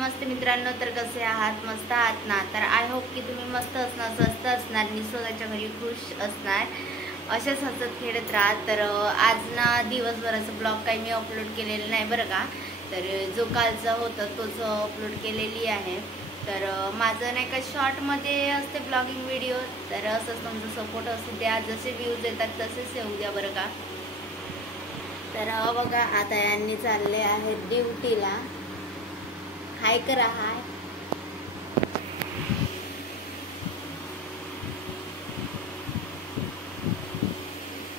नमस्ते मित्रांनो, तर कसे आहात? मस्त आहात ना? तर आय होप की तुम्ही मस्त असणार, स्वस्त असणार आणि स्वतःच्या घरी खुश असणार, असेच हसत खेळत राहा. तर आज ना दिवसभराचं ब्लॉग काही मी अपलोड केलेलं नाही बरं का. तर जो कालचा होता तोच अपलोड केलेली आहे. तर माझं नाही का शॉर्टमध्ये असते ब्लॉगिंग व्हिडिओ, तर असंच तुमचा सपोर्ट असू द्या, जसे व्ह्यूज येतात तसेच येऊ द्या बरं का. तर बघा आता यांनी चालले आहेत ड्युटीला. हाय करा, हाय.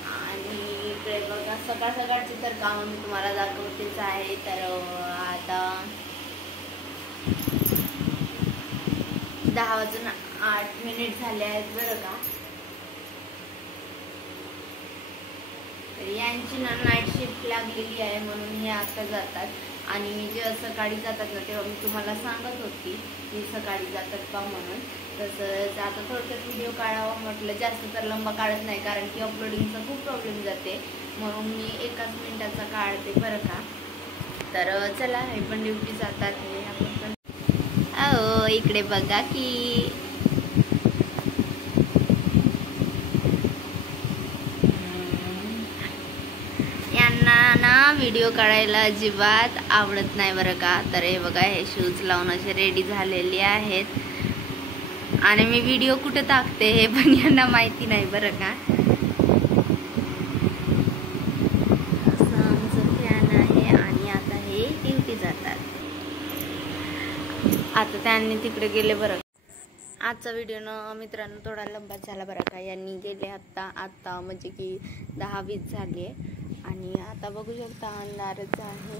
आणि इकडे बघा सकाळ सकाळची तर काम मी तुम्हाला दाखवतेच आहे. तर आता 10:08 झाले आहेत बरं का. तर यांची ना नाईट शिफ्ट लागलेली आहे म्हणून हे आता जातात. आणि मी जेव्हा सकाळी जातात ना तेव्हा मी तुम्हाला सांगत होती की सकाळी जातात का म्हणून. तसंच आता थोडक्यात व्हिडिओ काढावा म्हटलं, जास्त तर लंबा काढत नाही कारण की अपलोडिंगचा खूप प्रॉब्लेम जाते, म्हणून मी एकाच मिनिटाचा काढते बरं का. तर चला, हे पण ड्युटी जातात, हे आपण पण. अहो इकडे बघा की यांना ना व्हिडिओ काढायला अजिबात आवडत नाही बरं का. तर हे बघा, हे शूज लावून असे रेडी झालेले आहेत आणि मी व्हिडिओ कुठे टाकते हे पण यांना माहिती नाही बरं का. असं आमचं फॅन आहे आणि आता हे ड्युटी जातात. आता त्यांनी तिकडे गेले बरं. आजचा व्हिडिओ ना मित्रांनो थोडा लंबा झाला बरं का. यांनी गेले आत्ता म्हणजे की 10:20 झाले आणि आता बघू शकता अंधारच आहे.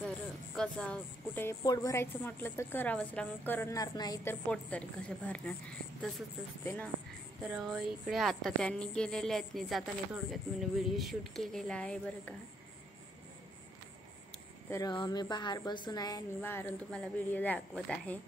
तर कसं कुठे पोट भरायचं म्हटलं तर करावंच लागणार, करणार नाही तर पोट तरी कसे भरणार, तसंच असते ना. तर इकडे आता त्यांनी गेलेले आहेत, मी जाताना थोडक्यात मी व्हिडिओ शूट केलेला आहे बरं का. तर मी बाहेर बसून आहे आणि बाहेरून तुम्हाला व्हिडिओ दाखवत आहे.